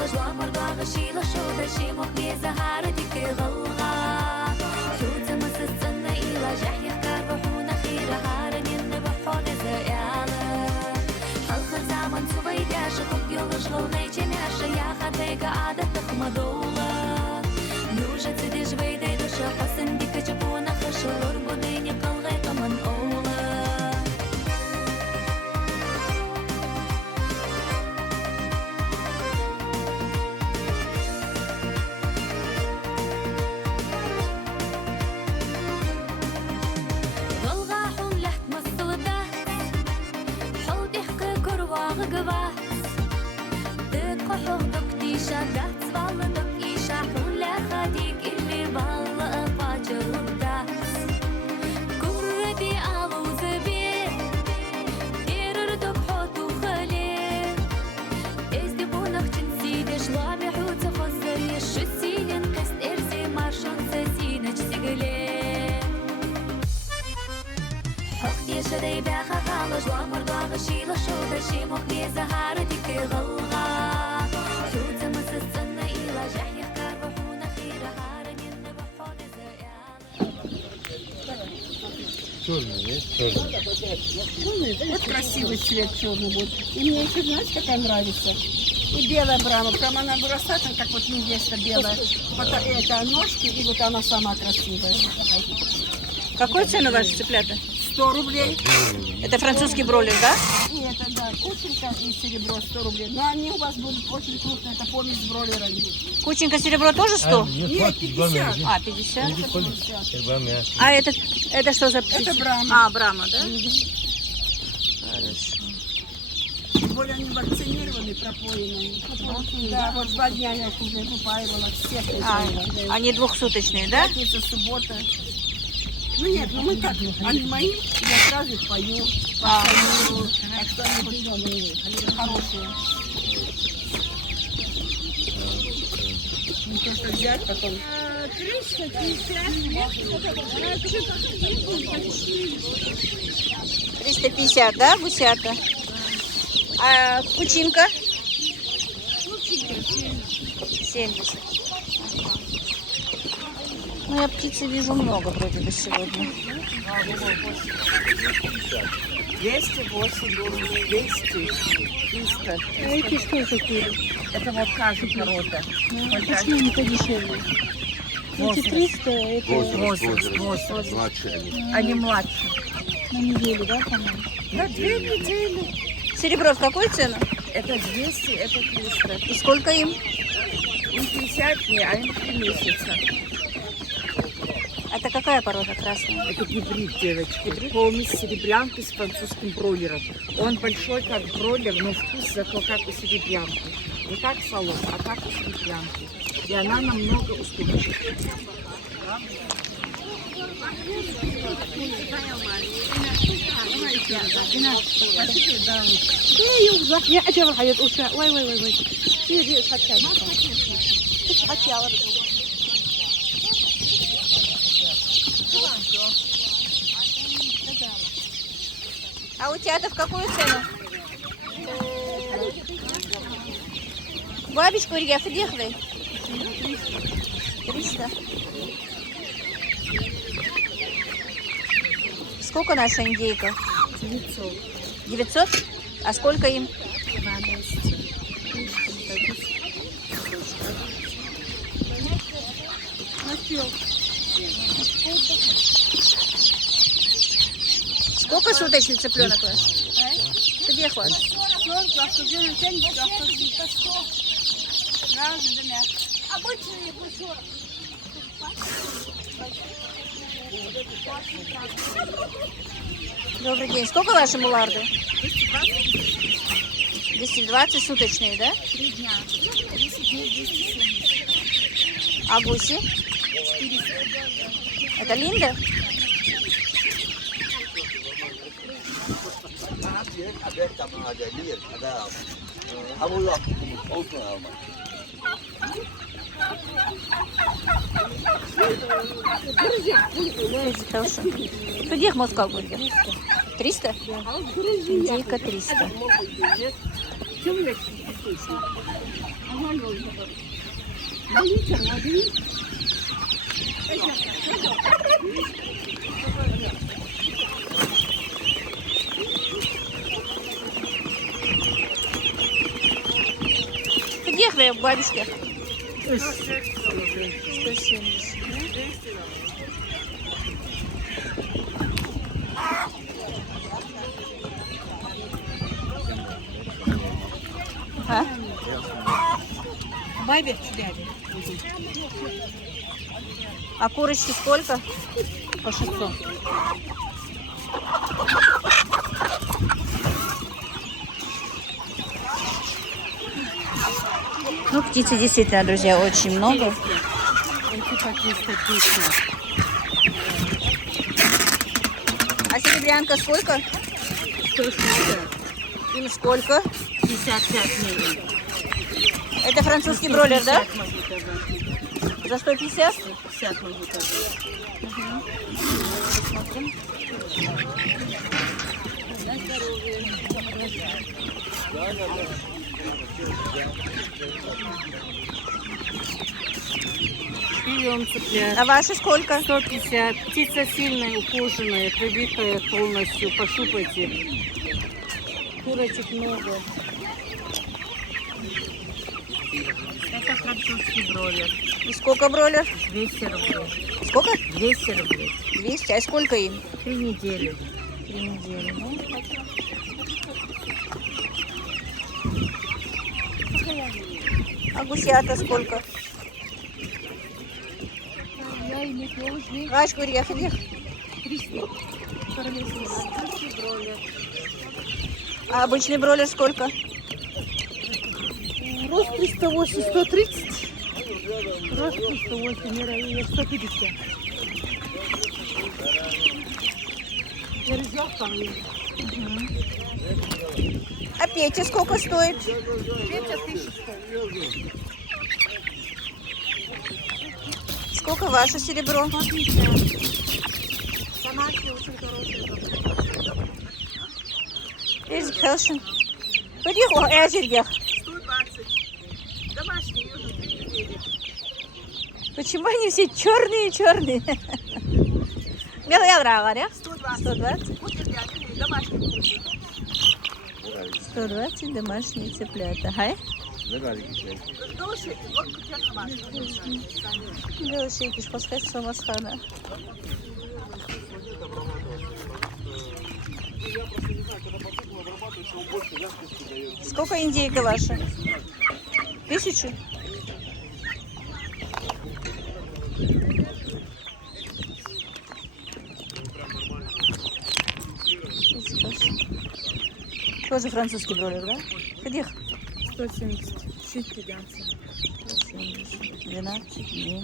غالة جوا مرضى غشيلة شوطة شي مخلي زهارة ديك غلغة شوطة مسس سنة إلى جحيح كاربحونا خيرة هارن ينبحون زيالة حلخر زمن سويداشة خب يلش غلني جميعشة يا خاتيك عادة تخمدولة نوجة تديش بيدي دوشة حسن ديك جبونا خشور بديني قلغيقة من أولى شدي بيخا خالص وامر غشي لشوطة شي مخلي زهارة ديك غلغة شوطة مسس سنة إلى جحيح كاربحونا خيرة هارن ينبحون Черный. Вот красивый цвет черный будет. И мне еще, знаете, какая нравится? И белая брама. Прям она вырастает, как вот невеста белая. Вот это ножки, и вот она сама красивая. Какую цену ваши цыплята? 100 рублей. Это французский бройлер, да? И это, да, кученька и серебро 100 рублей. Но они у вас будут очень крупные, это помесь с бройлерами. Кученька серебро тоже 100? Нет, 50. А, 50? А это что за птица? Это брама. А, брама, да? Хорошо. Тем более они вакцинированы, пропоены. Да, вот 2 дня я их уже выпаивала, всех выпаивала. Они двухсуточные, да? Пятница, суббота. Ну нет, ну мы как, они мои, я сразу их пою, пою, так что они хорошие. Не то, что взять потом. 350, да, гусята? А кучинка? 70. Ну, я птицы вижу много вроде бы сегодня. 208, 200, 300. А эти что такие? Это вот каждая порода. Почему они подешевле? Эти 300, это Возраст. Они младше. на неделю, да, по-моему? На 2 недели. Серебро в какую цену? Это 200, это 300. И сколько им? Им 50 дней, а им 3 месяца. Это какая порода красная? Это гибрид, девочки. Помесь серебрянки с французским бройлером. Он большой, как бройлер, но вкус зато как у серебрянки. Не как салон, а как у серебрянки. И она намного устойчивее. يا أجل حياة أوشا واي شيء حتى А утята в какую цену? Бабочку регеф дехлый. 300. Сколько наша индейка? 900. 900? А сколько им? 2 месяца. Сколько суточный цыпленок ваш? Ты где ваш? Добрый день. Сколько ваши муларды? 220 суточные, да? 3 дня. 10 дней 270. А гуси? 400. Это Линда? Тоді їх мозка буде? 300? Индейка 300. Где хлеб, бабушка? 170. А? Бабе чудяби. А курочки сколько? По 600. Ну, птицы действительно, друзья, очень много. А серебрянка сколько? 160. Им сколько? 55 миллионов. Это французский бройлер, да? Могу сказать. За 150? 50 могу сказать. Смотрим. Шпион цыплят. А ваши сколько? 150. Птица сильная, ухоженная, привитая полностью. Пощупайте. Курочек много. Это французский бройлер. И сколько бройлер? 200 рублей. Сколько? 200 рублей. 200. А сколько им? 3 недели. 3 недели. Ну. А гусята сколько? Ваш курьер, хлеб. 300. А обычный бройлер сколько? Рост 308, 130. Рост 308, мира 150. Я резал там. А Петя сколько стоит? Петя 1000 стоит. Сколько ваше серебро? Эзельхелшен. Подъехал, Эзельгех. 120. Домашний, уже 3 недели. Почему они все черные? Мелая брава, да? 120. 120? Вот и домашний. 120 домашние цыплята. Ага. Велосипед, пускай самосхана. Сколько индейка ваша? 1000? Тоже французский бройлер, да? Где? 170. Чуть пиганцы. 12 дней.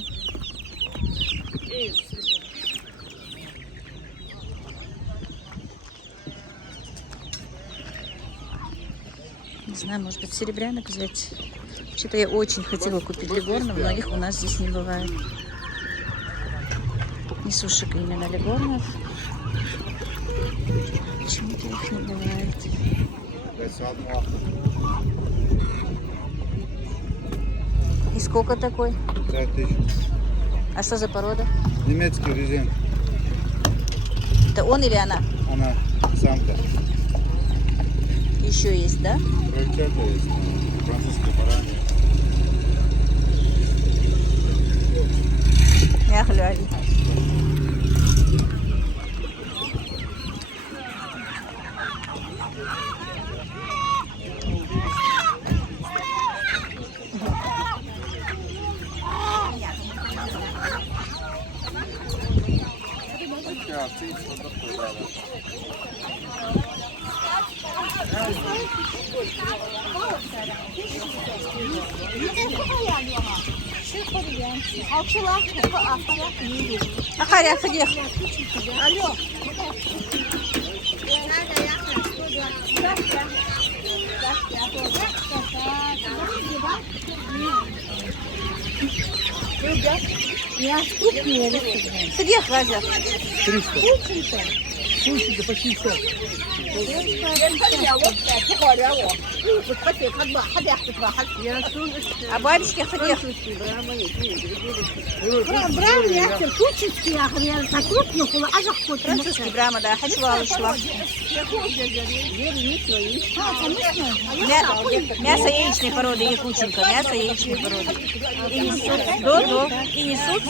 Не знаю, может быть, серебрянок взять. Что-то я очень хотела купить легорнов, но их у нас здесь не бывает. Не сушек именно легорнов. Почему-то их не бывает. И сколько такой? 5000. А что за порода? Немецкий резин. Это он или она? Она самка. Еще есть, да? Крольчата есть. Французская баранья. Я глядь. Ахаря, ходи. Ходи, Хазя. 300. Суши, да почти все. А бабушки хлеб. Французский брама, да, хачвал шла. Мясо яичной породы якутченко, мясо яичной породы. И несут, и несут,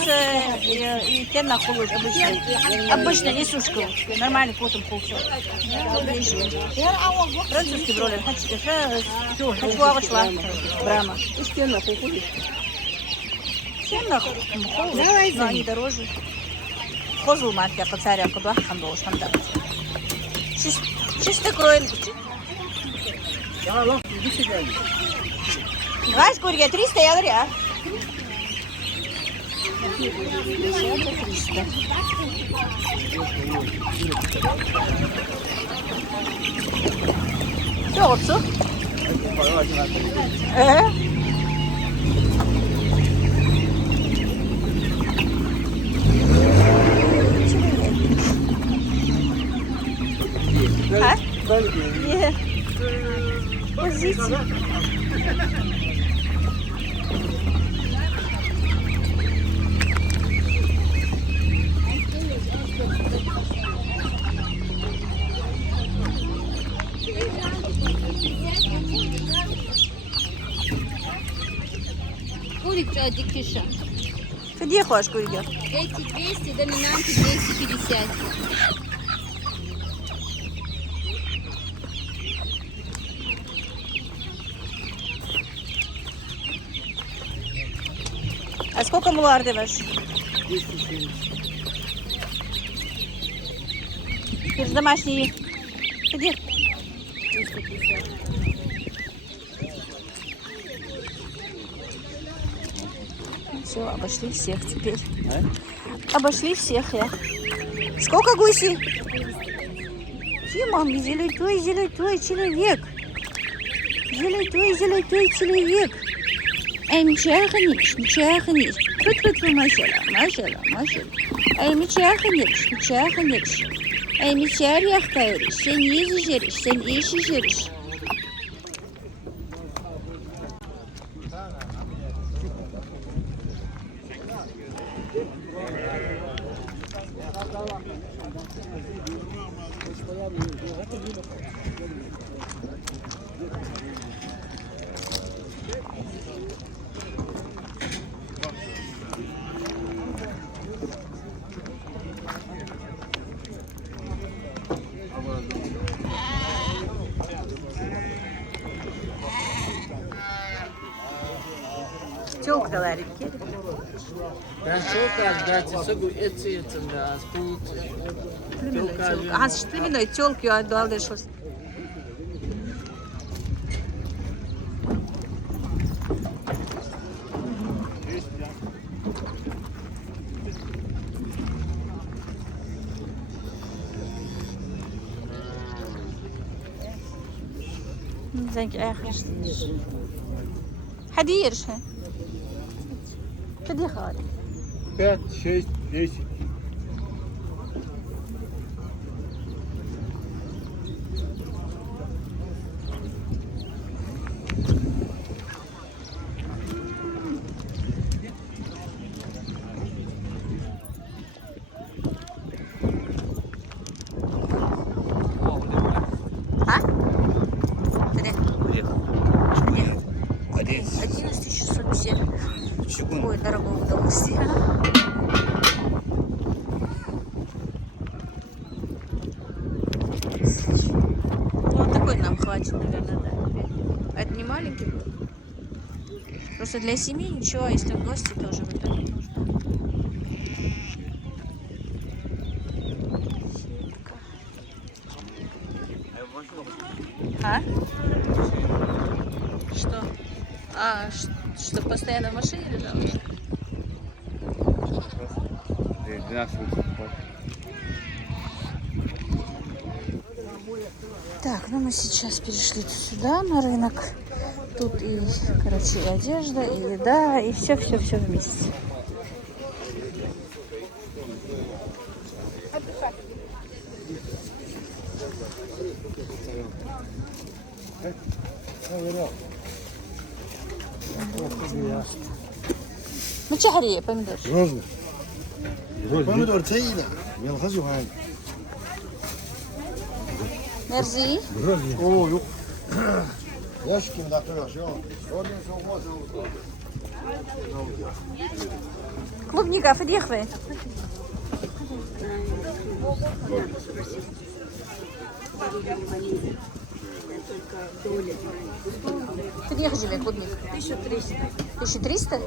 и те на холод обычно. Обычно не сушку, нормальный потом полчаса. Французский бролер, хачвал шла, брама. Сеннах, но они дороже. Козл марки, а царя куда хандол штандарт. Чистый крой. Вась, курья, 300, я говорю, а? 300. Все, отцу? А? Нет. Позиция. Курица дикиша. Где хочешь курья? Эти 200, доминанты 250. А сколько муларды ваш? 270. Ты же домашний. Где? 350. Все, обошли всех теперь. Обошли всех я. Сколько гусей? Тима, золотой человек. Золотой человек. Эй, мечаханиш. Тут машала. Эй, мечаханиш. Эй, мечарях кайриш. Сен езжериш, сен ищежериш. Çok da var ülke. Ben çok az gerçi bu eti yetinde az bu. Ага, с племенной тёлки отдал дешёс. Denk ergens. Hadier's, hè? Hadir gaat. 5, 6, 10. А? Где? 11650. Ой, дорого удалось. Вот такой нам хватит, наверное, да. А это не маленький был? Просто для семьи ничего, если в гости тоже в итоге нужно. А? Что? А, что постоянно в машине лежал? 12. Так, ну мы сейчас перешли сюда, на рынок. Тут и, короче, и одежда, и еда, и все вместе. Ну, чагарі, помідор. Розмір. Помідор це Іля. Ялгазюган. Мерзі. О, yok. Ящиками доктораш, yok. Oradan soğuk olsun. Клубника, федехве. Федех живе клубник. 1300. 1300?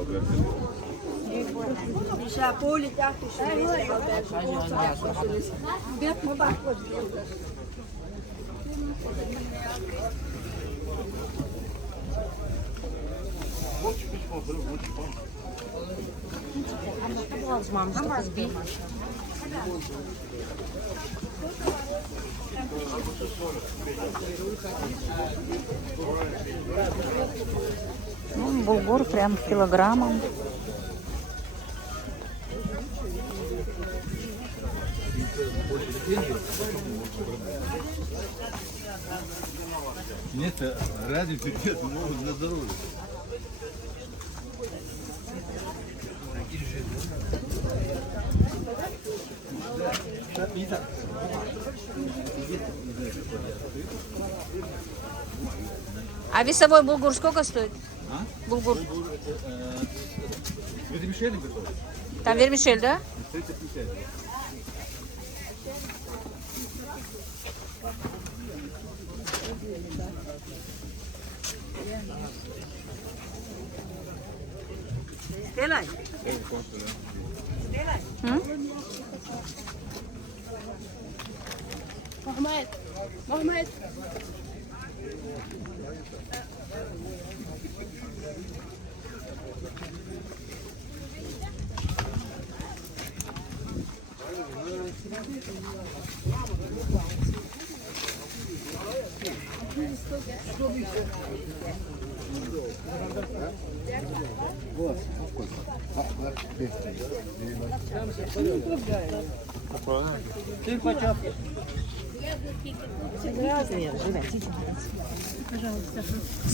Ну, булгур прям килограммом. Нет, ради бюджета могут на здоровье. А весовой булгур сколько стоит? Булгур. Вермишели готовы? Там вермишель, да? 350.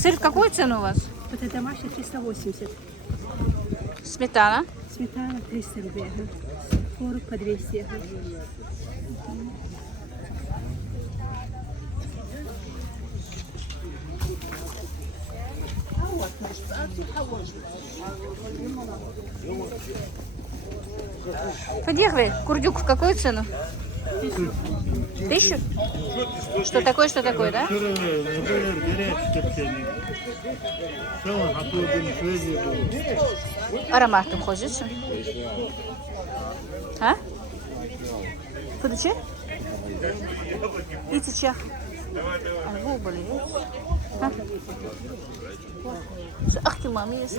Сыр в какую цену у вас? Вот это домашний 380. Сметана. Сметана 300 рублей. Ага. Творог по 200. Ага. Федехве, курдюк в какую цену? 1000? Что такое, да? Ароматом хочется? А? Фудучи? İçecek. Ay bu böyle. Ha? Aklı mamiyiz.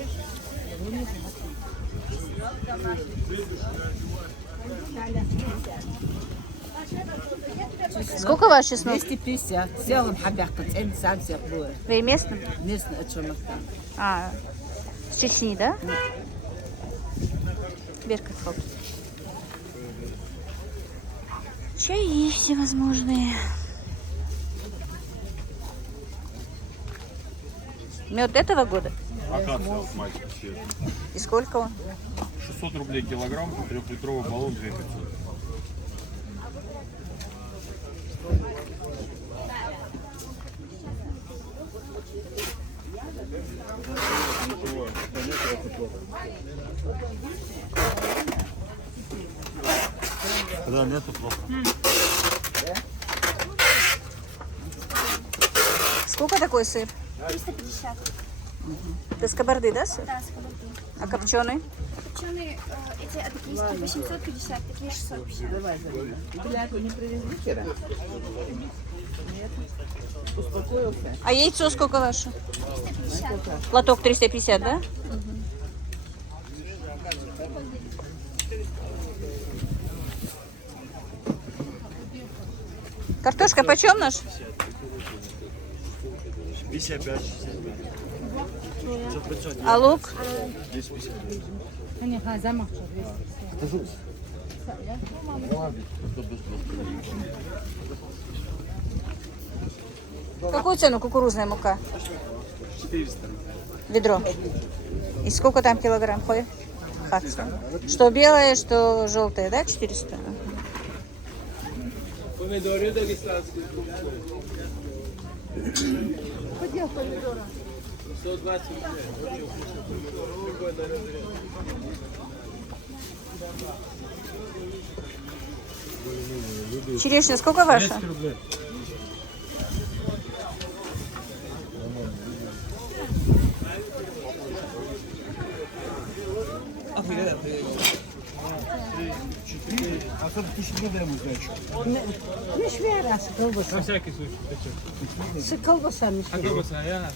Сколько ваш чеснок? 250. Сделаем хабяхта, цен сам всех будет. Вы местным? Местно от чумака. А, с Чечни, да? Берка сколько? Чаи всевозможные. Мед этого года? Акация с мать. И сколько он? 600 рублей килограмм, 3-литровый баллон 2500. Да, нету плохо. Сколько такой сыр? 350. Это с кабарды, да, сыр? Да, с кабарды. А копченый? Копченые, эти адыгейские 850, такие 650. Бляку не привезли вчера? Нет. Успокоился? А яйцо сколько ваше? 350. Лоток 350, да? Картошка почем наш? 55. А лук? Какую цену кукурузная мука? 400. Ведро. И сколько там килограмм? Хой? Что белое, что желтое, да? 400? Помидоры дагестанские. 120. Черешня сколько ваша? Не швера, с колбаса. На всякий случай. С колбасами. А колбаса, я?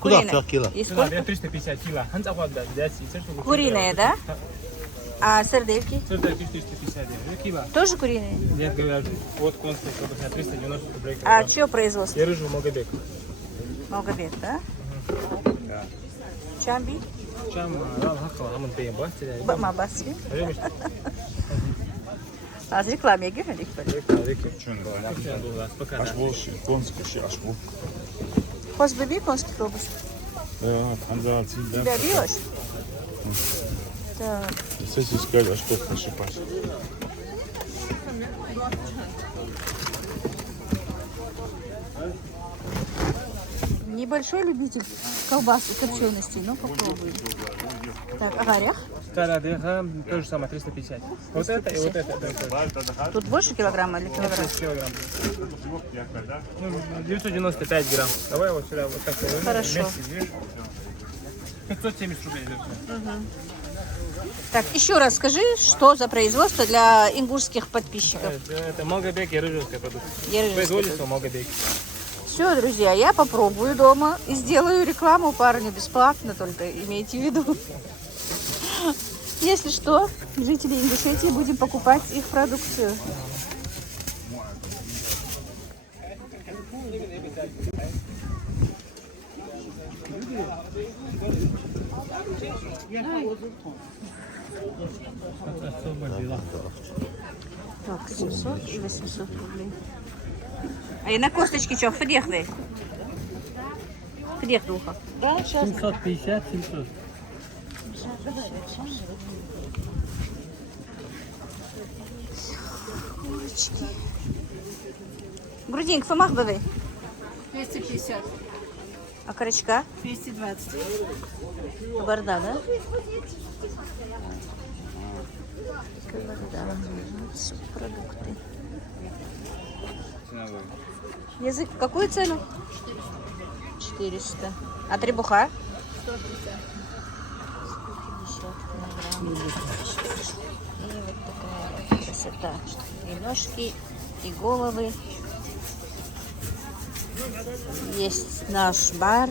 Куриная. И сколько? Я 350 кило. Куриная, да? А сардельки? Сардельки 450 кило. Тоже куриные? Нет, говорят, вот конская колбаса 390 рублей. А чье производство? Я рыжу Могабек. Могабек, да? Чамби? Чам, хакал, аман пейм басти. Бама басти. Az reklámja göhelik pedig. Аж волши, конский ще, аж волши. Hoz be békonski колбасу? Да, анзалci, да. Тебя бьешь? Так. Все искали, аж кофе шипаш. Небольшой любитель колбас и копченостей, но попробуем. Так, а горях? Старая деха, то же самое, 350. Вот это и вот это. Тут больше килограмма или килограмм? 6 килограмм. 995 грамм. Давай вот сюда вот так. Хорошо. 570 рублей. Так, еще раз скажи, что за производство для ингушских подписчиков? Это Могабек и рыжинская продукция. Ерыжинская. Производится в Могабек. Все, друзья, я попробую дома и сделаю рекламу парню бесплатно, только имейте в виду. Если что, жители Ингушетии будем покупать их продукцию. Так, 700 и 800 рублей. А и на косточке что, фдехвей? Фдех духа. Да, сейчас. 750, 700. Курочки. Грудинка, фамах бывай. 250. А корочка? 220. Кабарда, да? Кабарда. Продукты. Язык в какую цену? 400. А требуха? 150. 150 килограмм. И вот такая красота. И ножки, и головы. Есть наш бар.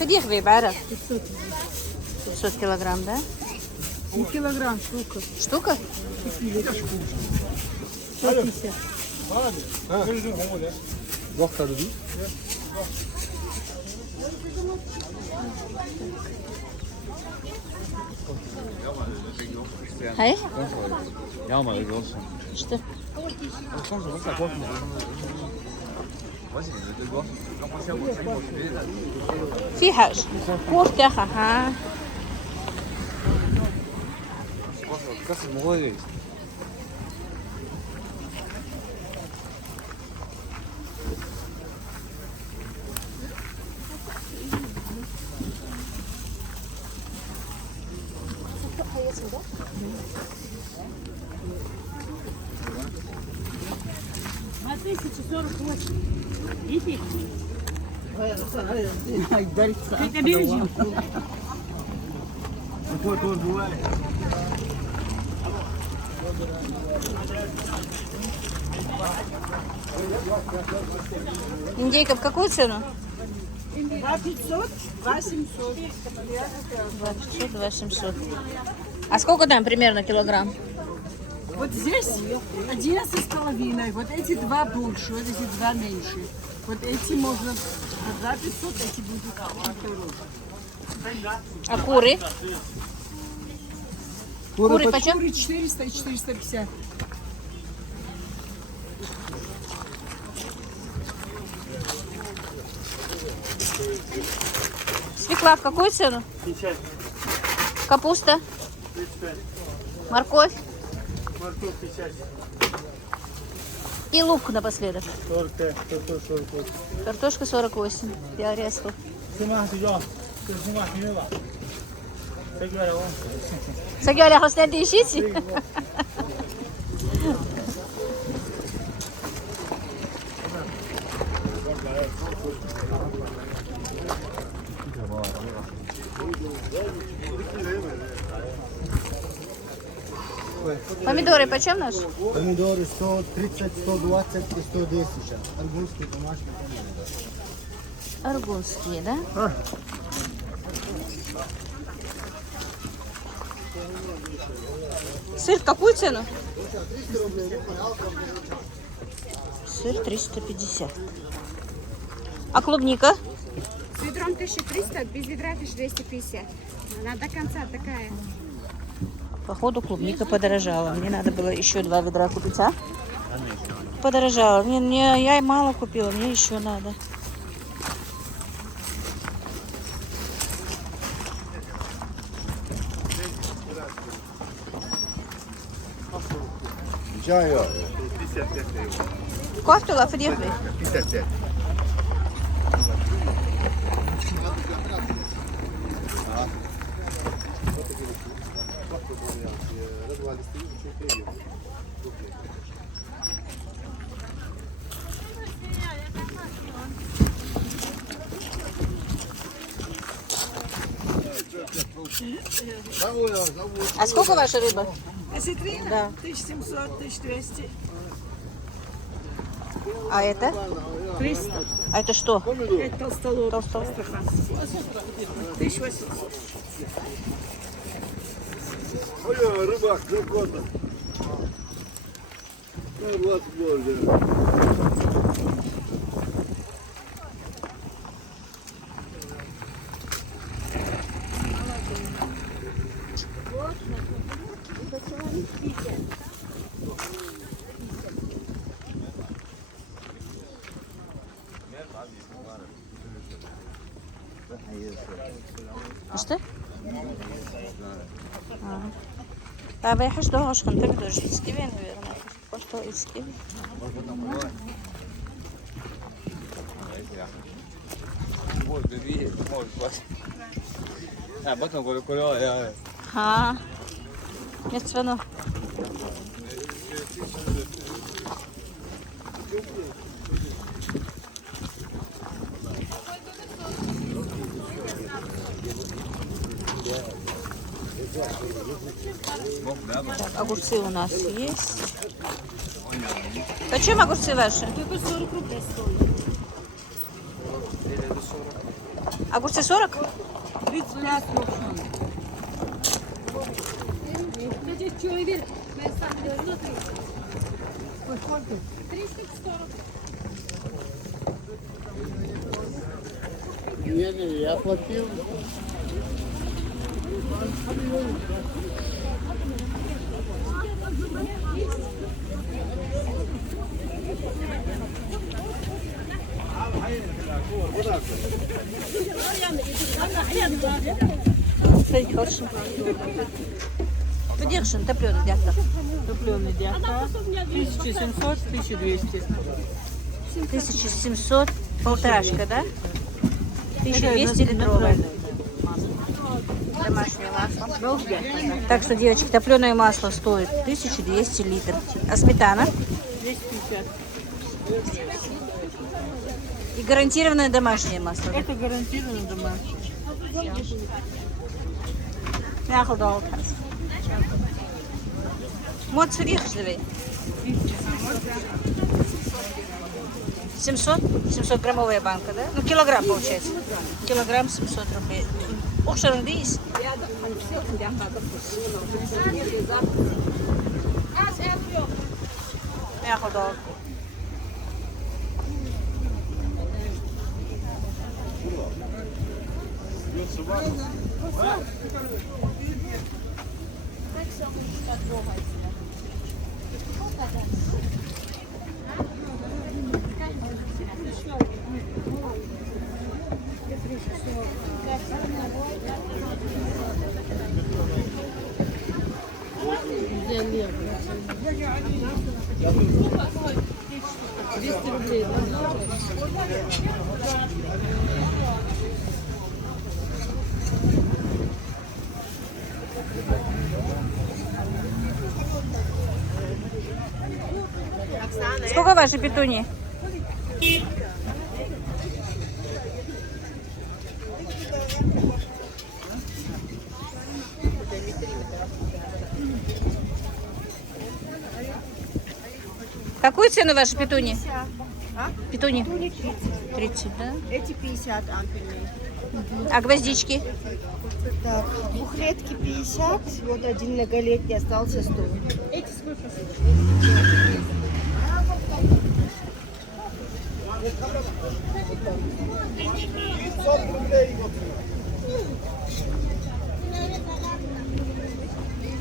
Где вы бара? 500 килограмм, да? Не килограмм, штука. Штука? 150. Хай? Яма, я голос. Что? في حاجة كورت يا أخي ها Индейка в какую цену? 500, 800. 500, 800. А сколько там примерно килограмм? Вот здесь 11,5. Вот эти два больше, вот эти два меньше. Вот эти можно за 500, эти будут 2 кило. А куры? Куры почем? Куры 400 и 450. Свекла в какую цену? 50. Капуста? 35. Морковь? Морковь 50. И лук напоследок. 45. 48. Картошка 48. Я резко. Sen öyle hostel değişiyorsun. Помидоры почем наш? Помидоры 130, 120 и 110 сейчас. Арбузские, домашние помидоры. Аргунские, да? Сыр в какую цену? Сыр 350. А клубника? С ведром 1300, без ведра 1250. Она до конца такая. Походу клубника подорожала. Мне надо было еще 2 ведра купить, а? Подорожала. Я и мало купила, мне еще надо. Чай, 55 евро. Кофтула, фрехли. 55. А сколько ваша рыба? Осетрина? Да. 1700, 1200. А это? 300. А это что? Это толстолоб. Толстолоб. 1800. Ой, рыбак, крупота. 20 долларов. Что? А вы что гошкан ты будешь из Киви, наверное. Что из Киви? А, нет свино. Так, огурцы у нас есть. Почем огурцы ваши? Только 40 рублей стоит. Огурцы 40? 35 Человек, я сам делаю, 30-40. Не, я платил. Смотрите, хорошо. Подержим, топленый дятлов. Топленый дяка. 1700, 1200. 1700, полторашка, да? 1200 литровая. Домашнее масло. Так что, девочки, топленое масло стоит 1200 литров. А сметана? 250. И гарантированное домашнее масло. Это гарантированно домашнее. Мод сырьевый. 700 граммовая банка, да? Ну, килограмм получается. Килограмм 700 рублей. Ушарың дейіз? Мякудал. Сколько ваши петуньи? Какую цену ваши петуньи? Петуньи? 30, да? Эти 50 ампельные. А гвоздички? Так, двухлетки 50, вот один многолетний остался 100. Эти сколько?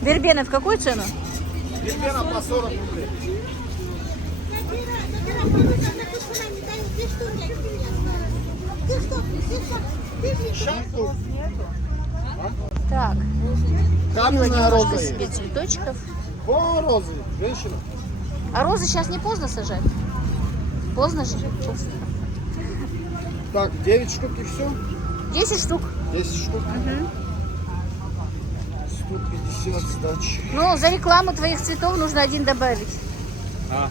Вербена в какую цену? Вербена по 40 рублей. Шахту. Так, Каменная роза есть. себе цветочков. О, розы, женщина. А розы сейчас не поздно сажать? Поздно же? Поздно. Так, 9 штук и все. 10 штук. 10 штук. 150 сдачи. Ну, за рекламу твоих цветов нужно один добавить. А,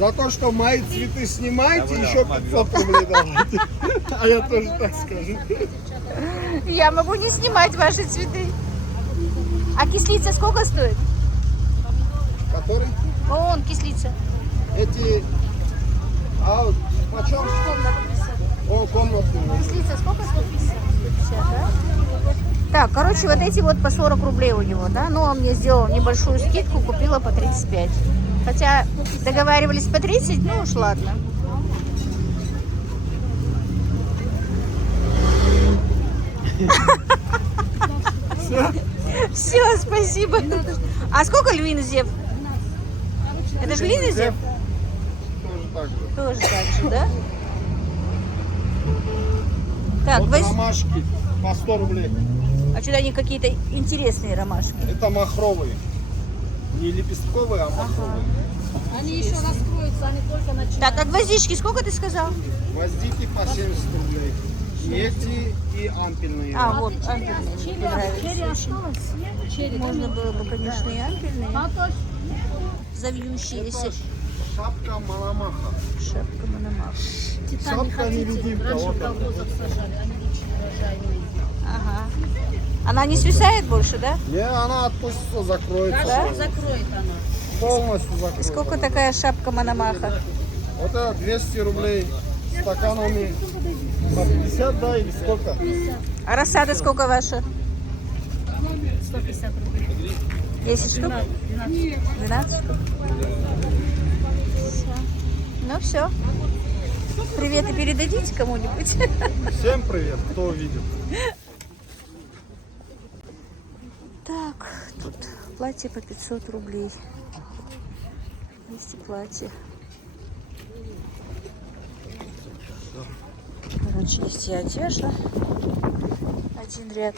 за то, что мои цветы снимаете, еще 500 рублей давайте. А я тоже так скажу. Я могу не снимать ваши цветы. А кислица сколько стоит? Который? Вон кислица. Эти... А почем? О, комнатные. Кислица сколько? 150. 150, да? Так, короче, вот эти вот по 40 рублей у него, да? Ну, он мне сделал небольшую скидку, купила по 35. Хотя договаривались по 30, ну уж ладно. Все, спасибо. А сколько львиный зев? Это же львиный зев? Тоже так же. Тоже так же, да? Так, Вот ромашки по 100 рублей. А что они какие-то интересные ромашки? Это махровые. Не лепестковые, а махровые. Они еще раскроются, они только начинают. Так, а гвоздички сколько ты сказал? Гвоздики по 70 рублей. И эти, и ампельные. А, вот, ампельные. Мне нравится очень. Можно было бы, конечно, и ампельные. Завьющиеся. Шапка Мономаха. Шапка Мономаха. Шапка невидимка. Вот она. Ага. Она не свисает больше, да? Не, она отпустится, закроется. Да? Закроет она. Полностью закроется. Сколько такая шапка Мономаха? Вот это 200 рублей стаканами по 50, да, или сколько? А рассада сколько ваша? 150 рублей. 10 штук? 12 штук? Всё. Ну все. Приветы передадите кому-нибудь? Всем привет, кто увидел. Так, тут платье по 500 рублей. Есть и платье. Короче, есть и одежда. Один ряд.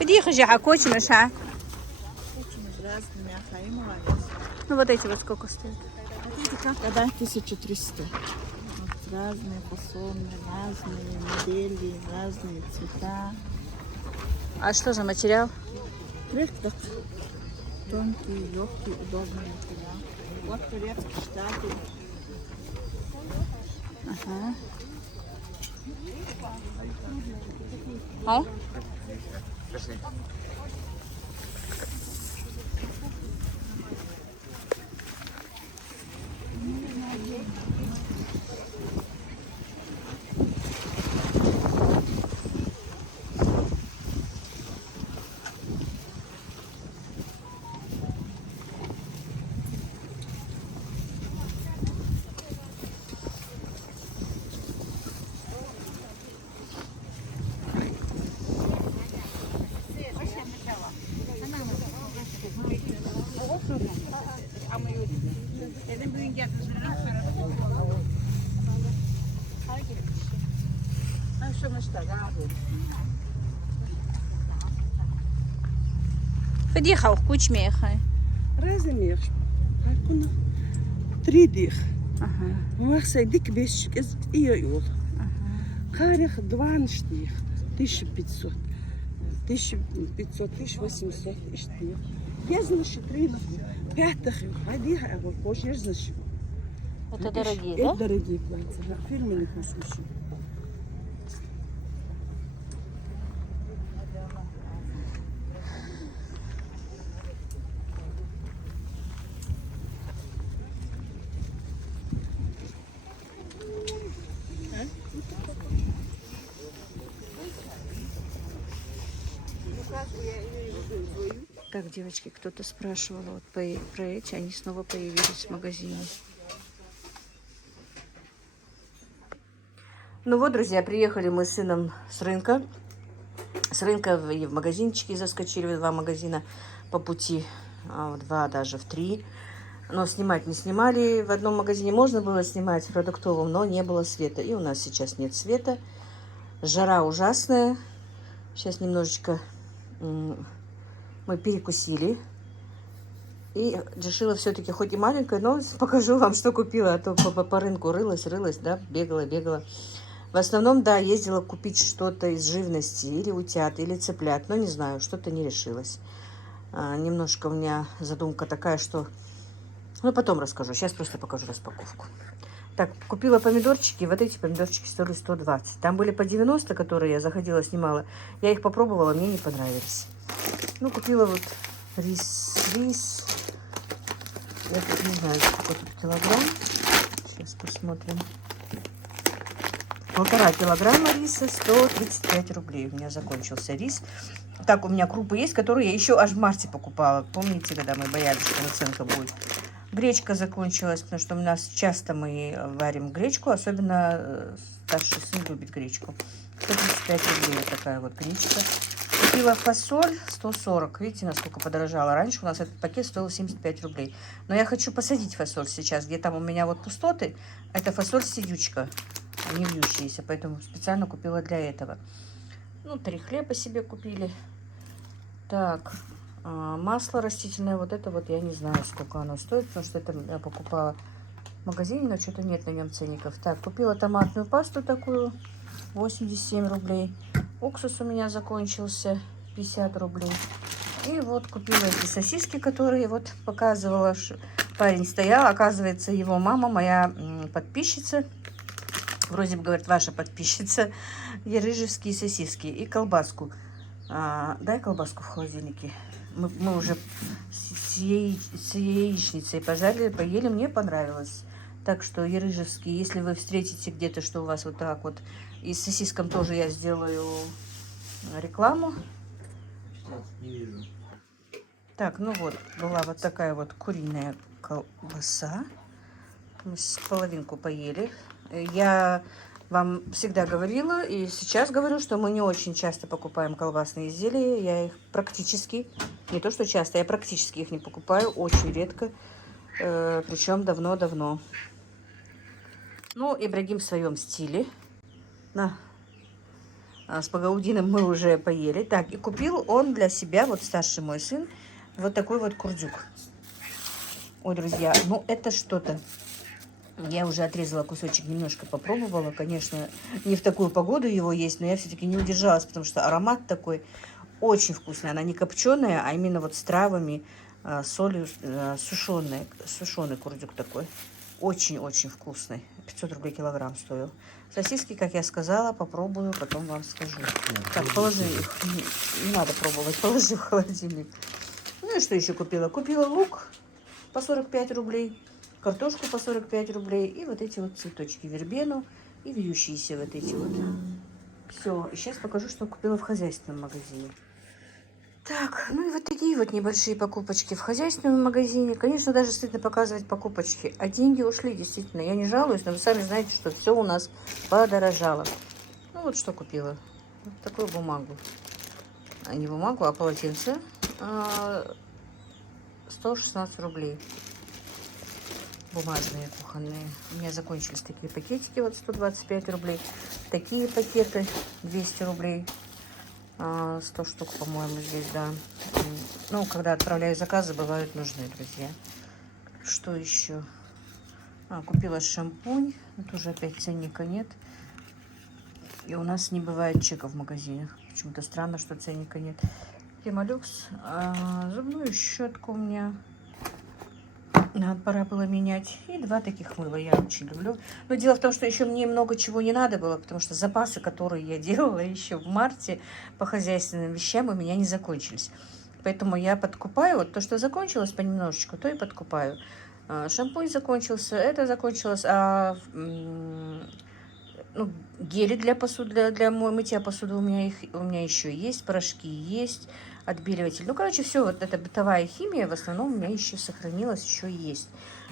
Иди, хожа, кочмеш, а? Ну вот эти вот сколько стоят? Когда 1300. Вот разные фасоны, разные модели, разные цвета. А что за материал? Крылья тонкий, легкий, удобный материал. Вот турецкий штатный. Ага. А? Федиха в кучме хай. Разные. 3 дих. Махса дик бешик из ее юл. Харих 2 штих. 1500. 1500, 1800 штих. Я значит 3. 5 ходиха, а вот позже значит. Это дорогие, Это да? дорогие платья. Фирменных не смешно. Так, девочки, кто-то спрашивал вот про эти, они снова появились в магазине. Ну вот, друзья, приехали мы с сыном с рынка. С рынка и в магазинчики заскочили, в 2 магазина по пути, в 2, даже в 3. Но снимать не снимали. В одном магазине можно было снимать в продуктовом, но не было света. И у нас сейчас нет света. Жара ужасная. Сейчас немножечко мы перекусили. И решила все-таки, хоть и маленькая, но покажу вам, что купила. А то по рынку рылась, да, бегала. В основном, да, ездила купить что-то из живности, или утят, или цыплят, но не знаю, что-то не решилась. Немножко у меня задумка такая, что... Ну, потом расскажу, сейчас просто покажу распаковку. Так, купила помидорчики, вот эти помидорчики стоили 120. Там были по 90, которые я заходила, снимала. Я их попробовала, мне не понравились. Ну, купила вот рис. Я тут не знаю, сколько тут килограмм. Сейчас посмотрим. 1,5 килограмма риса, 135 рублей. У меня закончился рис. Так, у меня крупы есть, которые я еще аж в марте покупала. Помните, когда мы боялись, что наценка будет? Гречка закончилась, потому что у нас часто мы варим гречку. Особенно старший сын любит гречку. 135 рублей вот такая вот гречка. Купила фасоль 140. Видите, насколько подорожала. Раньше у нас этот пакет стоил 75 рублей. Но я хочу посадить фасоль сейчас. Где там у меня вот пустоты, это фасоль сидючка, не вьющаяся. Поэтому специально купила для этого. Ну, 3 хлеба себе купили. Так, масло растительное. Вот это вот я не знаю, сколько оно стоит. Потому что это я покупала в магазине, но что-то нет на нем ценников. Так, купила томатную пасту такую. 87 рублей. Уксус у меня закончился, 50 рублей. И вот купила эти сосиски, которые вот показывала. Парень стоял, оказывается, его мама, моя подписчица. Вроде бы, говорит, ваша подписчица. Ерыжевские сосиски и колбаску. Дай колбаску в холодильнике. Мы уже с яичницей пожарили, поели, мне понравилось. Так что ерыжевские, если вы встретите где-то, что у вас вот так вот, и с сосиском тоже я сделаю рекламу. Не вижу. Так, ну вот, была вот такая вот куриная колбаса. Мы половинку поели. Я вам всегда говорила, и сейчас говорю, что мы не очень часто покупаем колбасные изделия. Я их практически, не то что часто, я практически их не покупаю, очень редко. Причем давно-давно. Ну, Ибрагим в своем стиле. С Багаудином мы уже поели. Так, и купил он для себя, вот старший мой сын, вот такой вот курдюк. Ой, друзья, ну это что-то. Я уже отрезала кусочек, немножко попробовала. Конечно, не в такую погоду его есть, но я все-таки не удержалась, потому что аромат такой очень вкусный. Она не копченая, а именно вот с травами, солью, сушеный курдюк такой. Очень-очень вкусный. 500 рублей килограмм стоил. Сосиски, как я сказала, попробую, потом вам скажу. Так, положи их. Не надо пробовать, положи в холодильник. Ну и что еще купила? Купила лук по 45 рублей, картошку по 45 рублей и вот эти вот цветочки, вербену и вьющиеся вот эти вот. Все, и сейчас покажу, что купила в хозяйственном магазине. Так, ну и вот такие вот небольшие покупочки в хозяйственном магазине. Конечно, даже стыдно показывать покупочки. А деньги ушли, действительно. Я не жалуюсь, но вы сами знаете, что все у нас подорожало. Ну вот что купила. Вот такую бумагу. Не бумагу, а полотенце. 116 рублей. Бумажные кухонные. У меня закончились такие пакетики, вот 125 рублей. Такие пакеты 200 рублей. 100 штук, по-моему, здесь, да. Ну, когда отправляю заказы, бывают нужны, друзья. Что еще? Купила шампунь. Тоже опять ценника нет. И у нас не бывает чека в магазинах. Почему-то странно, что ценника нет. Пемолюкс. Зубную щетку у меня пора было менять. И 2 таких мыла. Я очень люблю. Но дело в том, что еще мне много чего не надо было, потому что запасы, которые я делала еще в марте по хозяйственным вещам, у меня не закончились. Поэтому я подкупаю. Вот то, что закончилось понемножечку, то и подкупаю. Шампунь закончился, это закончилось. Гели для посуды, для мытья посуды у меня еще есть, порошки есть, отбеливатель. Ну, короче, все, вот эта бытовая химия в основном у меня еще сохранилась, еще есть.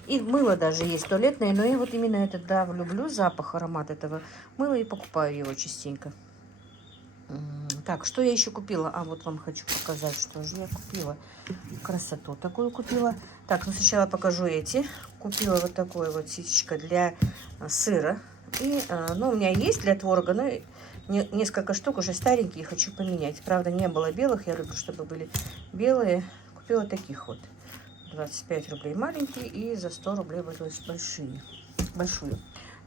И мыло даже есть туалетное, но я вот именно это, да, люблю запах, аромат этого мыла и покупаю его частенько. Так, что я еще купила? Вот вам хочу показать, что же я купила. Красоту такую купила. Так, ну сначала покажу эти. Купила вот такое вот ситечко для сыра. И, ну, у меня есть для творога, но несколько штук уже старенькие, хочу поменять. Правда, не было белых, я люблю, чтобы были белые. Купила таких вот. 25 рублей маленькие и за 100 рублей вот большую.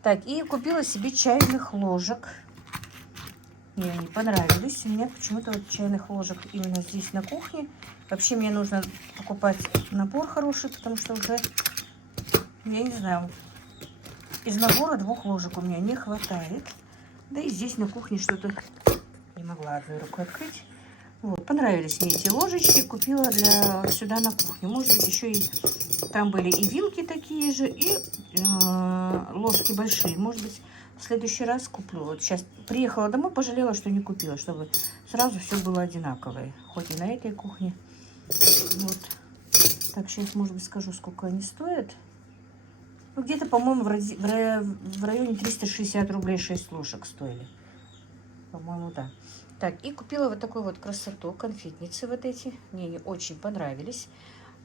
Так, и купила себе чайных ложек. Мне они понравились. У меня почему-то вот чайных ложек именно здесь на кухне. Вообще мне нужно покупать набор хороший, потому что уже, я не знаю, из набора 2 ложек у меня не хватает. Да и здесь на кухне что-то не могла одной рукой открыть. Вот, понравились мне эти ложечки. Купила для сюда на кухню. Может быть, еще и там были и вилки такие же, и ложки большие. Может быть, в следующий раз куплю. Вот сейчас приехала домой, пожалела, что не купила, чтобы сразу все было одинаковое. Хоть и на этой кухне. Вот. Так, сейчас, может быть, скажу, сколько они стоят. Ну, где-то, по-моему, в районе 360 рублей 6 ложек стоили. По-моему, да. Так, и купила вот такую вот красоту, конфетницы вот эти. Мне они очень понравились.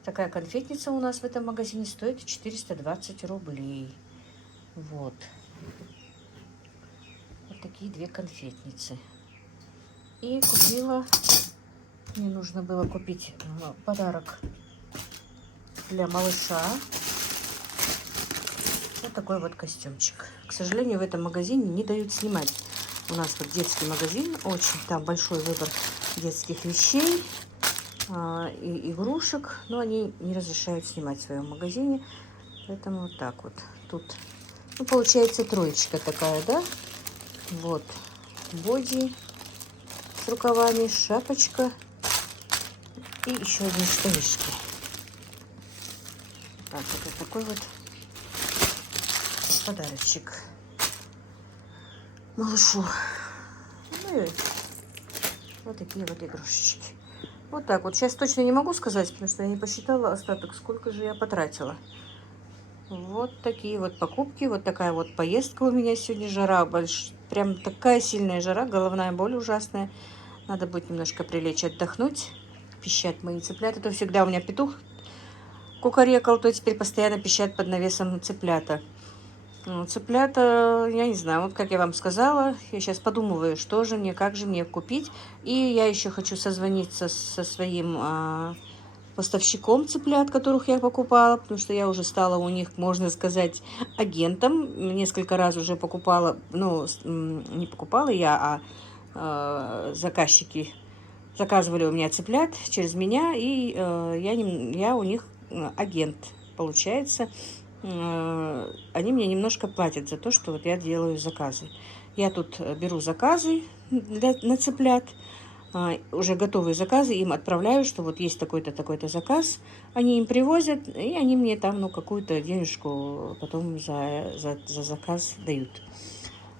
Такая конфетница у нас в этом магазине стоит 420 рублей. Вот. Вот такие 2 конфетницы. И купила, мне нужно было купить подарок для малыша. Вот такой вот костюмчик. К сожалению, в этом магазине не дают снимать. У нас вот детский магазин, очень там большой выбор детских вещей и игрушек, но они не разрешают снимать в своем магазине, поэтому вот так вот. Тут, ну, получается, троечка такая, да? Вот, боди с рукавами, шапочка и еще одни штанишки. Так, вот такой вот подарочек малышу. Ну и вот такие вот игрушечки. Вот так вот. Сейчас точно не могу сказать, потому что я не посчитала остаток, сколько же я потратила. Вот такие вот покупки. Вот такая вот поездка у меня сегодня. Жара прям такая сильная жара, головная боль ужасная. Надо будет немножко прилечь, отдохнуть. Пищат мои цыплята. То всегда у меня петух кукарекал, то теперь постоянно пищат под навесом цыплята. Цыплята, я не знаю, вот как я вам сказала, я сейчас подумываю, что же мне, как же мне купить. И я еще хочу созвониться со своим поставщиком цыплят, которых я покупала, потому что я уже стала у них, можно сказать, агентом. Несколько раз уже покупала, ну, не покупала я, а заказчики заказывали у меня цыплят через меня, и я у них агент, получается. Они мне немножко платят за то, что вот я делаю заказы. Я тут беру заказы на цыплят, уже готовые заказы, им отправляю, что вот есть такой-то, такой-то заказ. Они им привозят, и они мне там, ну, какую-то денежку потом за заказ дают.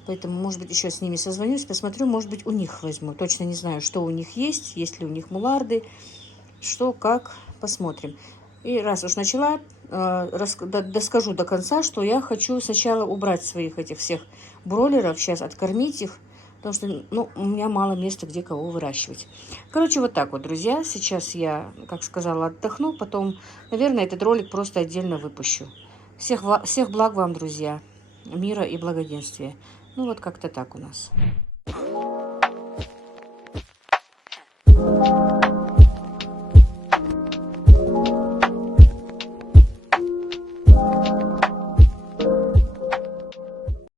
Поэтому, может быть, еще с ними созвонюсь, посмотрю, может быть, у них возьму. Точно не знаю, что у них есть ли у них муларды, что, как, посмотрим. И раз уж начала, доскажу до конца, что я хочу сначала убрать своих этих всех бройлеров, сейчас откормить их, потому что, ну, у меня мало места, где кого выращивать. Короче, вот так вот, друзья. Сейчас я, как сказала, отдохну, потом, наверное, этот ролик просто отдельно выпущу. Всех благ вам, друзья, мира и благоденствия. Ну, вот как-то так у нас.